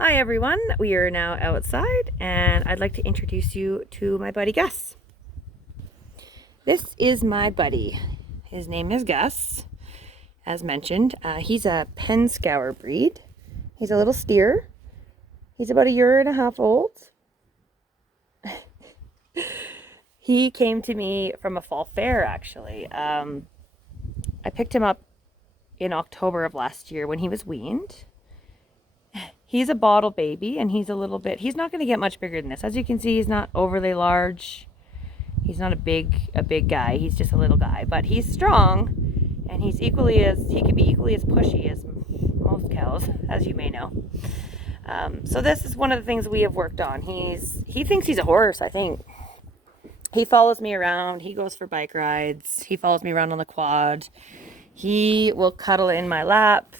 Hi everyone, we are now outside and I'd like to introduce you to my buddy Gus. This is my buddy. His name is Gus, as mentioned. He's a Penscower breed. He's a little steer. He's about 1.5 years old. He came to me from a fall fair actually. I picked him up in October of last year when he was weaned. He's a bottle baby and he's not going to get much bigger than this. As you can see, he's not overly large. He's not a big guy. He's just a little guy, but he's strong and he can be equally as pushy as most cows, as you may know. So this is one of the things we have worked on. He thinks he's a horse, I think. He follows me around. He goes for bike rides. He follows me around on the quad. He will cuddle in my lap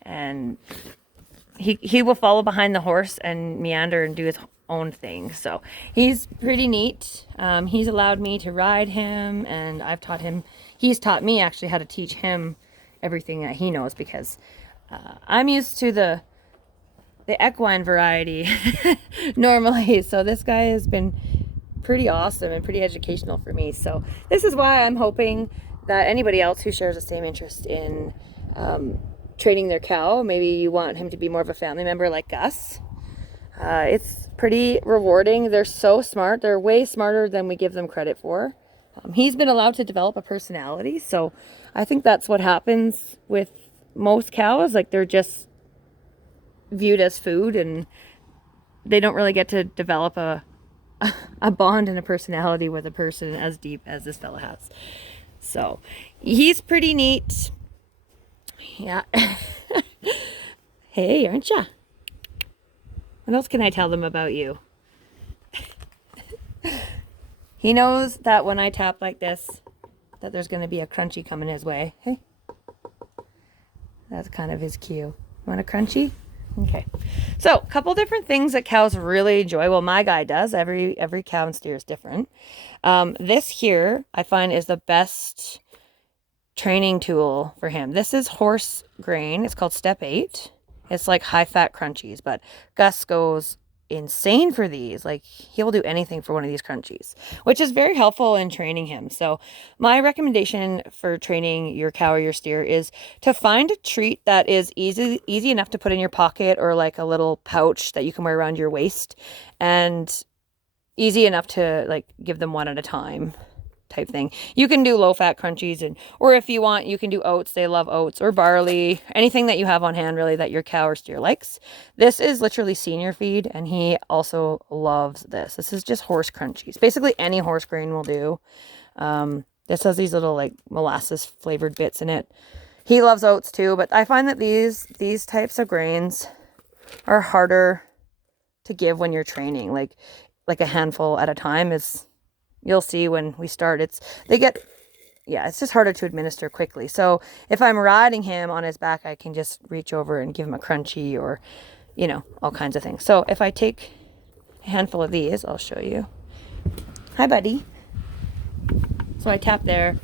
and he will follow behind the horse and meander and do his own thing. So he's pretty neat. He's allowed me to ride him and he's taught me actually how to teach him everything that he knows because I'm used to the equine variety normally. So this guy has been pretty awesome and pretty educational for me. So this is why I'm hoping that anybody else who shares the same interest in training their cow, maybe you want him to be more of a family member like Gus. It's pretty rewarding. They're so smart. They're way smarter than we give them credit for. He's been allowed to develop a personality, so I think that's what happens with most cows. Like, they're just viewed as food and they don't really get to develop a bond and a personality with a person as deep as this fella has. So he's pretty neat. Yeah. Hey, aren't ya? What else can I tell them about you? He knows that when I tap like this, that there's going to be a crunchy coming his way. Hey. That's kind of his cue. Want a crunchy? Okay. So, a couple different things that cows really enjoy. Well, my guy does. Every cow and steer is different. This here, I find, is the best training tool for him. This is horse grain. It's called Step 8. It's like high-fat crunchies, but Gus goes insane for these. Like, he'll do anything for one of these crunchies, which is very helpful in training him. So my recommendation for training your cow or your steer is to find a treat that is easy enough to put in your pocket or like a little pouch that you can wear around your waist, and easy enough to like give them one at a time type thing. You can do low-fat crunchies, or if you want, you can do oats. They love oats, or barley, anything that you have on hand really that your cow or steer likes. This is literally senior feed, and he also loves this. This is just horse crunchies. Basically any horse grain will do. This has these little like molasses flavored bits in it. He loves oats too, but I find that these types of grains are harder to give when you're training. Like a handful at a time is, you'll see when we start, it's just harder to administer quickly. So if I'm riding him on his back, I can just reach over and give him a crunchy, or, all kinds of things. So if I take a handful of these, I'll show you. Hi, buddy. So I tap there.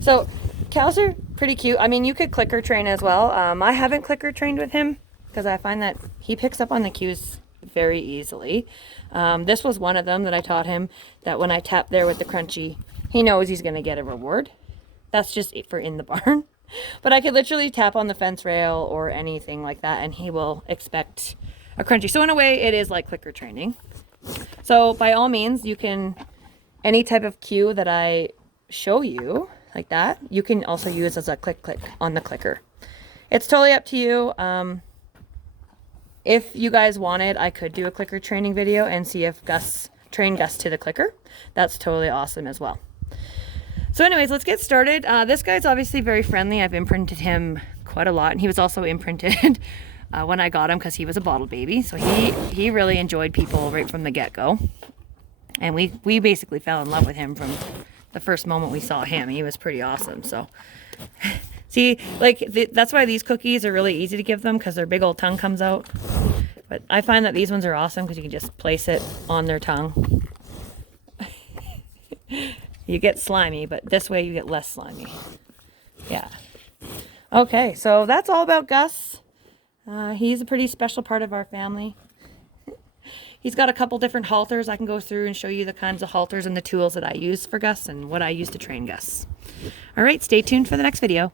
So cows are pretty cute. I mean, you could clicker train as well. I haven't clicker trained with him because I find that he picks up on the cues very easily. This was one of them that I taught him, that when I tap there with the crunchy, he knows he's going to get a reward. That's just for in the barn. But I could literally tap on the fence rail or anything like that, and he will expect a crunchy. So in a way, it is like clicker training. So by all means, you can, any type of cue that I show you like that, you can also use as a click on the clicker. It's totally up to you. If you guys wanted, I could do a clicker training video and see if train Gus to the clicker. That's totally awesome as well. So anyways, let's get started. This guy's obviously very friendly. I've imprinted him quite a lot, and he was also imprinted when I got him because he was a bottle baby. So he really enjoyed people right from the get-go. And we basically fell in love with him from the first moment we saw him. He was pretty awesome. So see, like, that's why these cookies are really easy to give them, because their big old tongue comes out. But I find that these ones are awesome because you can just place it on their tongue. You get slimy, but this way you get less slimy. Yeah. Okay, so that's all about Gus. He's a pretty special part of our family. He's got a couple different halters. I can go through and show you the kinds of halters and the tools that I use for Gus and what I use to train Gus. All right, stay tuned for the next video.